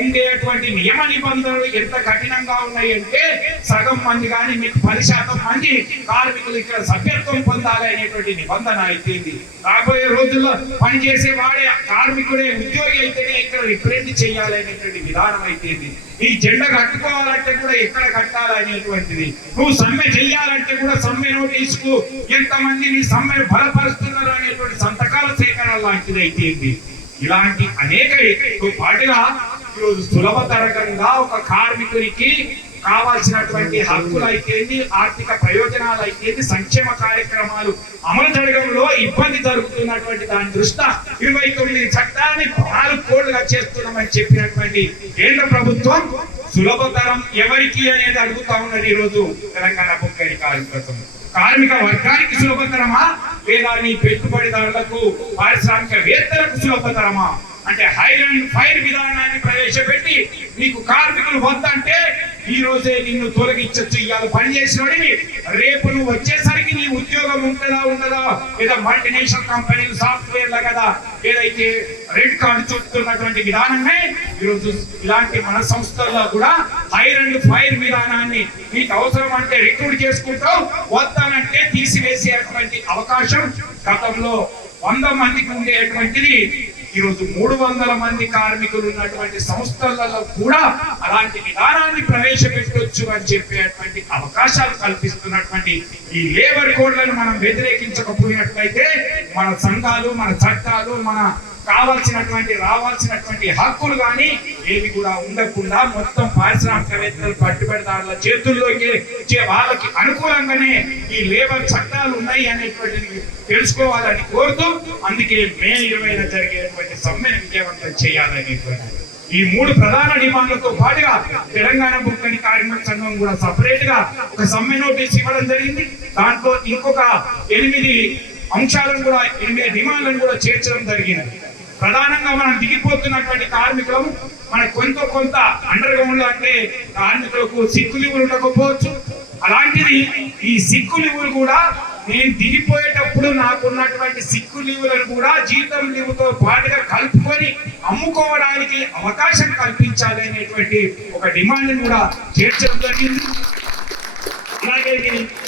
ఉండేటువంటి నియమ నిబంధనలు ఎంత కఠినంగా ఉన్నాయి అంటే సగం మంది కానీ మీకు 10% మంది కార్మికులు ఇక్కడ సభ్యత్వం పొందాలి అనేటువంటి నిబంధన అయిపోయింది. రాబోయే రోజుల్లో పనిచేసే వాడే కార్మికుడే ఉద్యోగి అయితేనే ఇక్కడ రిప్రజెంట్ చేయాలి అనేటువంటి విధానం అయిపోయింది. ఈ జెండా కట్టుకోవాలంటే కూడా ఎక్కడ కట్టాలనేటువంటిది, నువ్వు సమ్మె చెయ్యాలంటే కూడా సమ్మె నోటీసుకు ఎంతమంది నీ సమ్మెను బలపరుస్తున్నారు అనేటువంటి సంతకాల సేకరణ లాంటిది అయిపోయింది. ఇలాంటి అనేక పాటుగా ఈరోజు సులభతరంగా ఒక కార్మికునికి కావాల్సినటువంటి హక్కులు అయితేంది, ఆర్థిక ప్రయోజనాలు అయితేంది, సంక్షేమ కార్యక్రమాలు అమలు జరగడంలో ఇబ్బంది జరుగుతున్నటువంటి దాని దృష్ట్యా 29 చట్టాన్ని 4 కోడ్లుగా చేస్తున్నామని చెప్పినటువంటి కేంద్ర ప్రభుత్వం సులభతరం ఎవరికి అనేది అడుగుతా ఉన్నది. ఈ రోజు తెలంగాణ బొగ్గరి కార్మిక వర్గానికి సులభతరమా లేదా నీ పెట్టుబడిదారులకు పారిశ్రామికవేత్తలకు సులభతరమా? అంటే హైర్ అండ్ ఫైర్ విధానాన్ని ప్రవేశపెట్టి నీకు కార్మికులు వద్దంటే ఈ రోజే నిన్ను తొలగించచ్చు. ఇవాళ పనిచేసినోడివి రేపు నువ్వు వచ్చేసరికి నీ ఉద్యోగం ఉంటుందా ఉండదా? లేదా మల్టీనేషనల్ కంపెనీలు సాఫ్ట్వేర్ల కదా ఏదైతే రెడ్ కార్డు చూపుతున్నటువంటి విధానమే ఈరోజు ఇలాంటి మన సంస్థల్లో కూడా హైర్ అండ్ ఫైర్ విధానాన్ని నీకు అవసరం అంటే రిక్రూట్ చేసుకుంటావు, వద్దానంటే తీసివేసేటువంటి అవకాశం గతంలో 100 మందికి ఉండేటువంటిది ఈరోజు 300 మంది కార్మికులు ఉన్నటువంటి సంస్థలలో కూడా అలాంటి విధానాన్ని ప్రవేశపెట్టొచ్చు అని చెప్పేటువంటి అవకాశాలు కల్పిస్తున్నటువంటి ఈ లేబర్ కోడ్లను మనం వ్యతిరేకించకపోయినట్లయితే మన సంఘాలు, మన చట్టాలు, మన కావాల్సినటువంటి రావాల్సినటువంటి హక్కులు కానీ ఏవి కూడా ఉండకుండా మొత్తం పారిశ్రామికవేత్తలు పట్టుబడిదారుల చేతుల్లోకి వాళ్ళకి అనుకూలంగానే ఈ లేబర్ చట్టాలు ఉన్నాయి అనేటువంటిది తెలుసుకోవాలని కోరుతూ అందుకే మే 20న జరిగేటువంటి సమ్మెను విజయవంతం చేయాలనేటువంటి ఈ 3 ప్రధాన డిమాండ్లతో పాటుగా తెలంగాణ బొగ్గని కార్మిక సంఘం కూడా సపరేట్ గా ఒక సమ్మె నోటీస్ ఇవ్వడం జరిగింది. దాంట్లో ఇంకొక 8 అంశాలను కూడా 8 డిమాండ్లను కూడా చేర్చడం జరిగింది. ప్రధానంగా మనం దిగిపోతున్నటువంటి కార్మికులు మనకు కొంత అండర్ గ్రౌండ్ అంటే కార్మికులకు సిక్కు లీవులు ఉండకపోవచ్చు. అలాంటిది ఈ సిక్కు లీవులు కూడా నేను దిగిపోయేటప్పుడు నాకున్నటువంటి సిక్కు లీవులను కూడా జీతం లీవుతో పాటుగా కలుపుకొని అమ్ముకోవడానికి అవకాశం కల్పించాలి అనేటువంటి ఒక డిమాండ్ కూడా చేర్చడం జరిగింది. అలాగే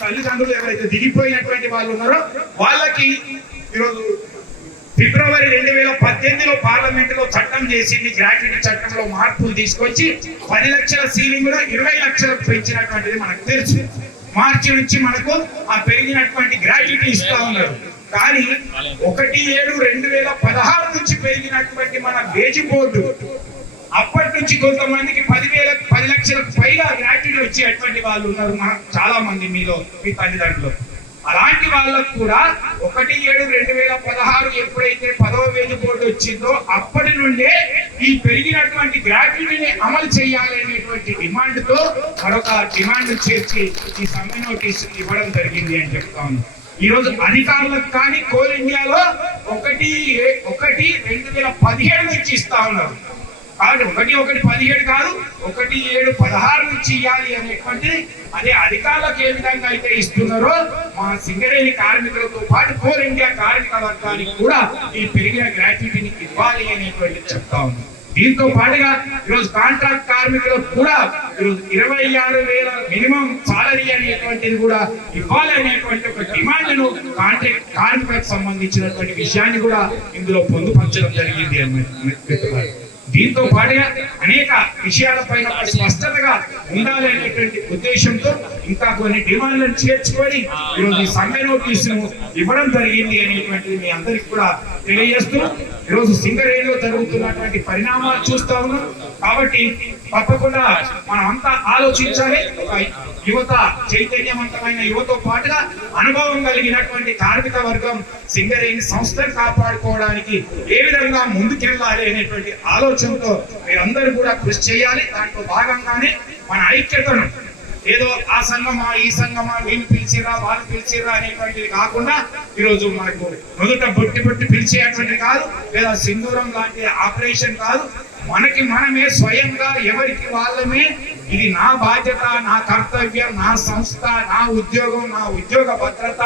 తల్లిదండ్రులు ఎవరైతే దిగిపోయినటువంటి వాళ్ళు ఉన్నారో వాళ్ళకి ఈరోజు ఫిబ్రవరి 2018లో పార్లమెంట్ లో చట్టం చేసింది. గ్రాట్యుటీ చట్టంలో మార్పులు తీసుకొచ్చి 10 లక్షల సీలింగ్ కూడా 20 లక్షలకు పెంచినటువంటిది మనకు తెలుసు. మార్చి నుంచి మనకు ఆ పెరిగినటువంటి గ్రాట్యుటీ ఇస్తా ఉన్నారు. కానీ 1/7/2016 నుంచి పెరిగినటువంటి మన వేజ్ బోర్డు అప్పటి నుంచి కొంతమందికి 10 లక్షలకు పైగా గ్రాట్యుటీ వచ్చేటువంటి వాళ్ళు ఉన్నారు. మనకు చాలా మంది మీలో మీ తల్లిదండ్రులు అలాంటి వాళ్ళకు కూడా 1/7/2016 ఎప్పుడైతే 10వ వేజ్ బోర్డు వచ్చిందో అప్పటి నుండే ఈ పెరిగినటువంటి గ్రాట్యుటీని అమలు చేయాలి అనేటువంటి డిమాండ్ తో మరొక డిమాండ్ చేర్చి ఈ సమ్మె నోటీసు ఇవ్వడం జరిగింది అని చెప్తాను. ఈరోజు అధికారులకు కానీ కోల్ ఇండియాలో 1/1/2017 నుంచి ఇస్తా ఉన్నారు. కాబట్టి 1/1/17 కాదు, 1/7/16 నుంచి ఇవ్వాలి అనేటువంటిది అదే అధికారులకు ఏ విధంగా అయితే ఇస్తున్నారో మా సింగరేణి కార్మికులతో పాటు కోల్ ఇండియా కార్మిక వర్గానికి కూడా ఈ పెరిగిన గ్రాట్యుటీని ఇవ్వాలి అనేటువంటిది చెప్తా ఉన్నాం. దీంతో పాటుగా ఈరోజు కాంట్రాక్ట్ కార్మికులకు కూడా ఈరోజు 26,000 మినిమం సాలరీ అనేటువంటిది కూడా ఇవ్వాలి అనేటువంటి ఒక డిమాండ్ను కాంట్రాక్ట్ కార్మికులకు సంబంధించినటువంటి విషయాన్ని కూడా ఇందులో పొందుపరచడం జరిగింది అని. దీంతో పాటుగా అనేక విషయాలపైన స్పష్టతగా ఉండాలనేటువంటి ఉద్దేశంతో ఇంకా కొన్ని డిమాండ్లను చేర్చుకొని ఈరోజు ఈ సమ్మె నోటీసును ఇవ్వడం జరిగింది అనేటువంటిది మీ అందరికి కూడా తెలియజేస్తూ ఈరోజు సింగరేణిలో జరుగుతున్నటువంటి పరిణామాలు చూస్తా ఉన్నాం. కాబట్టి తప్పకుండా మనం అంతా ఆలోచించాలి. యువత, చైతన్యవంతమైన యువతో పాటుగా అనుభవం కలిగినటువంటి కార్మిక వర్గం సింగరేణి సంస్థను కాపాడుకోవడానికి ఏ విధంగా ముందుకెళ్ళాలి అనేటువంటి ఆలోచనతో మీరందరూ కూడా కృషి చేయాలి. దాంట్లో భాగంగానే మన ఐక్యతను ఏదో ఆ సంఘమా ఈ సంఘమా వీళ్ళు పిలిచిరా వాళ్ళు పిలిచిరా అనేటువంటిది కాకుండా ఈరోజు మనకు మొదట బొట్టి పిలిచేటువంటిది కాదు, లేదా సింధూరం లాంటి ఆపరేషన్ కాదు. మనకి మనమే స్వయంగా ఎవరికి వాళ్ళమే ఇది నా బాధ్యత, నా కర్తవ్యం, నా సంస్థ, నా ఉద్యోగం, నా ఉద్యోగ భద్రత,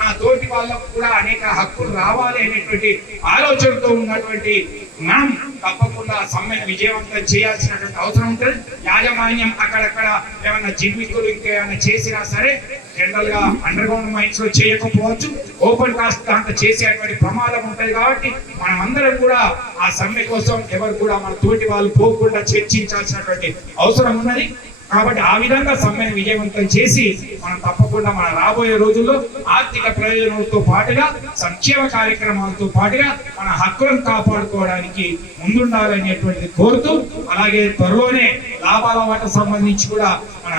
నా తోటి వాళ్ళకు కూడా అనేక హక్కులు రావాలి అనేటువంటి ఆలోచనతో ఉన్నటువంటి మనం తప్పకుండా సమ్మెను విజయవంతం చేయాల్సినటువంటి అవసరం ఉంటుంది. యాజమాన్యం అక్కడక్కడ ఏమైనా జిమ్మికులు ఇంకేమైనా చేసినా సరే జనరల్ గా అండర్ గ్రౌండ్ మైన్స్ లో చేయకపోవచ్చు, ఓపెన్ కాస్ట్ దాంట్లో చేసేటువంటి ప్రమాదం ఉంటుంది. కాబట్టి మనం అందరం కూడా ఆ సమ్మె కోసం ఎవరు కూడా మన తోటి వాళ్ళు పోకుండా చర్చించాల్సినటువంటి అవసరం ఉన్నది. కాబట్టి ఆ విధంగా సమ్మెను విజయవంతం చేసి మనం తప్పకుండా మన రాబోయే రోజుల్లో ఆర్థిక ప్రయోజనాలతో పాటుగా సంక్షేమ కార్యక్రమాలతో పాటుగా మన హక్కులను కాపాడుకోవడానికి ముందుండాలనేటువంటిది కోరుతూ, అలాగే త్వరలోనే లాభాల వాటా సంబంధించి కూడా మన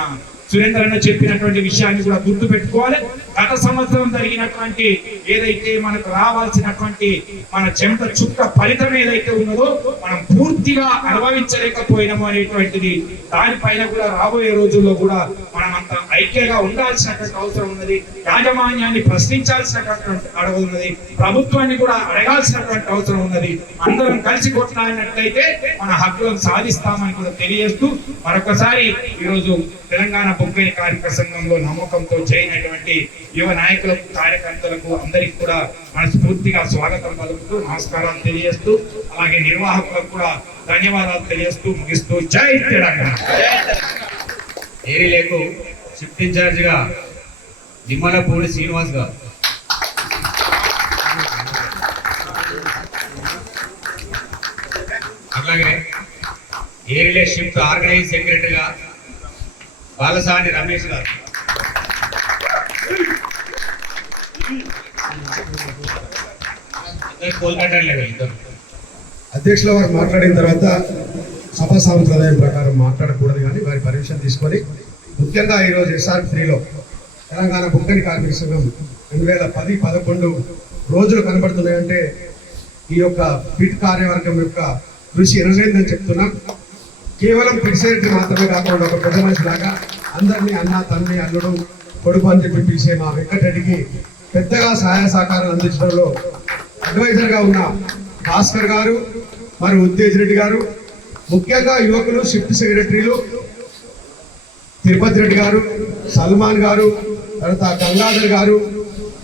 సురేందర్ అన్న చెప్పినటువంటి విషయాన్ని కూడా గుర్తు పెట్టుకోవాలి. గత సంవత్సరం జరిగినటువంటి ఏదైతే మనకు రావాల్సినటువంటి మన చెమట చుక్క ఫలితం ఏదైతే ఉన్నదో మనం పూర్తిగా అనుభవించలేకపోయినాము అనేటువంటిది దానిపైన కూడా రాబోయే రోజుల్లో కూడా మనం అంత ఐక్యంగా ఉండాల్సినటువంటి అవసరం ఉన్నది. యాజమాన్యాన్ని ప్రశ్నించాల్సినటువంటి అడగ ఉన్నది, ప్రభుత్వాన్ని కూడా అడగాల్సినటువంటి అవసరం ఉన్నది. అందరం కలిసి కొట్లాడినట్లయితే మన హక్కులను సాధిస్తామని కూడా తెలియజేస్తూ మరొకసారి ఈరోజు తెలంగాణ బొగ్గని కార్మిక సంఘంలో నమ్మకంతో చేరినటువంటి యువ నాయకులకు, కార్యకర్తలకు అందరికి కూడా మనస్ఫూర్తిగా స్వాగతం పలుకుతూ నమస్కారాలు తెలియజేస్తూ, అలాగే నిర్వాహకులకు కూడా ధన్యవాదాలు తెలియజేస్తూ ముగిస్తూ జై తెలంగాణ. ఏరియాకు షిఫ్ట్ ఇన్ఛార్జ్ గా నిమ్మలపూడి శ్రీనివాస్ గారు, అట్లాగే ఏరియా షిఫ్ట్ ఆర్గనైజ్ సెక్రటరీగా బాలసాని రమేష్ గారు, కోల్కతా లెవెల్ ఇద్దరు. అధ్యక్షుల వారు మాట్లాడిన తర్వాత సభా సాంప్రదాయం ప్రకారం మాట్లాడకూడదు, కానీ వారి పర్మిషన్ తీసుకొని ముఖ్యంగా ఈరోజు SR3లో తెలంగాణ బొగ్గని కార్మిక సంఘం 2010-11 రోజులు కనబడుతున్నాయంటే ఈ యొక్క పిట్ కార్యవర్గం యొక్క కృషి ఎనలేదని చెప్తున్నాం. కేవలం పిడిసేటి మాత్రమే కాకుండా ఒక పెద్ద మనిషి లాగా అందరినీ అన్న, తమ్మి, అల్లుడు, కొడుకు అని చెప్పి పిలిచే మా వెంకటరెడ్డికి పెద్దగా సహాయ సహకారాలు అందించడంలో అడ్వైజర్గా ఉన్న భాస్కర్ గారు, మరి ఉత్తేజ్ రెడ్డి గారు, ముఖ్యంగా యువకులు షిఫ్ట్ సెక్రటరీలు తిరుపతి రెడ్డి గారు, సల్మాన్ గారు, తర్వాత గంగాధర్ గారు,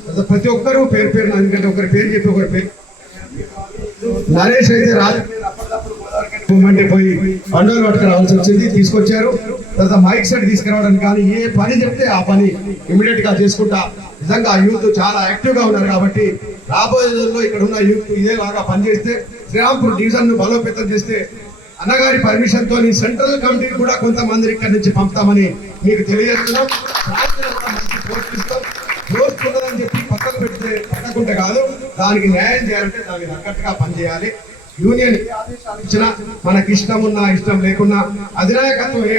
తర్వాత ప్రతి ఒక్కరూ పేరు పేరున, ఎందుకంటే ఒకరి పేరు చెప్పి ఒకరి పేరు నరేష్ అయితే రాజమండ్రి పోయి బండోలు పట్టుకు రావాల్సి వచ్చింది, తీసుకొచ్చారు. తర్వాత మైక్ సెట్ తీసుకురావడానికి కానీ ఏ పని చెప్తే ఆ పని ఇమీడియట్ గా చేసుకుంటా. నిజంగా యూత్ చాలా యాక్టివ్ గా ఉన్నారు. కాబట్టి రాబోయే రోజుల్లో ఇక్కడ ఉన్న యూత్ ఇదేలాగా పనిచేస్తే శ్రీరాంపూర్ డివిజన్ ను బలోపేతం చేస్తే అన్నగారి పర్మిషన్ తో సెంట్రల్ కమిటీ కూడా కొంతమంది ఇక్కడి నుంచి పంపుతామని మీకు తెలియజేస్తున్నాం. దోచుకున్నదని చెప్పి పక్కకు పెడితే పక్కకుంటే కాదు, దానికి న్యాయం చేయాలంటే దానికి తగ్గట్టుగా పనిచేయాలి. యూనియన్ ఇచ్చినా మనకి ఇష్టం ఉన్నా ఇష్టం లేకున్నా అధినాయకత్వం ఏ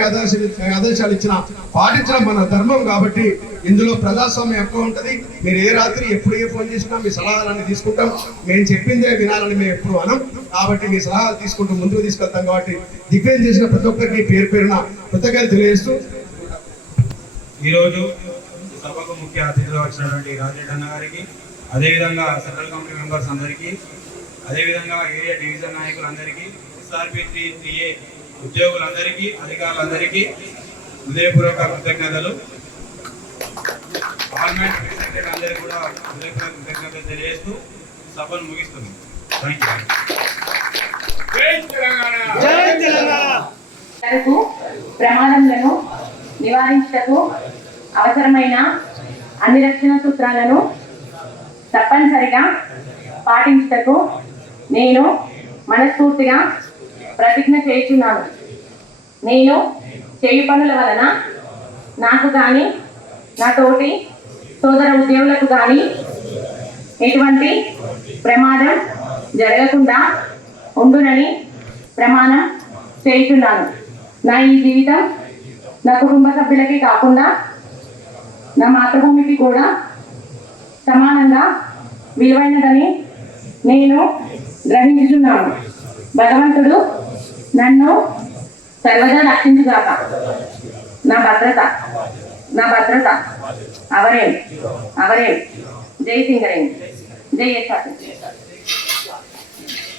ఆదేశాలు ఇచ్చినా పాటించడం మన ధర్మం. కాబట్టి ఇందులో ప్రజాస్వామ్యం ఎక్కువ ఉంటది. మీరు ఏ రాత్రి ఎప్పుడు ఏ ఫోన్ చేసినా మీ సలహాలన్నీ తీసుకుంటాం. మేము చెప్పిందే వినాలని మేము ఎప్పుడు అనం. కాబట్టి మీ సలహాలు తీసుకుంటూ ముందుకు తీసుకెళ్తాం. కాబట్టి దిగ్విజయం చేసిన ప్రతి ఒక్కరికి పేరు పేరున కృతజ్ఞతలు తెలియజేస్తూ ఈరోజు సభకు ముఖ్య అతిథిగా వచ్చినటువంటి రాజరెడ్డి అన్న గారికి, అదేవిధంగా సెంట్రల్ కమిటీ మెంబర్స్ అందరికీ, అదేవిధంగా ఏరియా డివిజన్ నాయకులందరికీ, ఎస్ఆర్పి 3A ఉద్యోగులందరికీ, అధికారులందరికీ హృదయపూర్వక కృతజ్ఞతలు. గవర్నమెంట్ సెక్రటరీ అందరికీ కూడా హృదయపూర్వక కృతజ్ఞతలు తెలియజేస్తూ సభను ముగిస్తున్నాం. Thank you. ప్రమాదములను నివారించుటకు అవసరమైన అన్ని రక్షణ సూత్రాలను తప్పనిసరిగా పాటించుటకు నేను మనస్ఫూర్తిగా ప్రతిజ్ఞ చేస్తున్నాను. నేను చేయు పనుల వలన నాకు కానీ నా తోటి సోదర ఉద్యోగులకు కానీ ఎటువంటి ప్రమాదం జరగకుండా ఉండునని ప్రమాణం చేస్తున్నాను. నా ఈ జీవితం నా కుటుంబ సభ్యులకి కాకుండా నా మాతృభూమికి కూడా సమానంగా విలువైనదని నేను గ్రహించుతున్నాను. భగవంతుడు నన్ను సర్వదా రక్షించుగాక. నా భద్రత అవరే జై సింగరేణి, జై ఎస్ఆర్పి.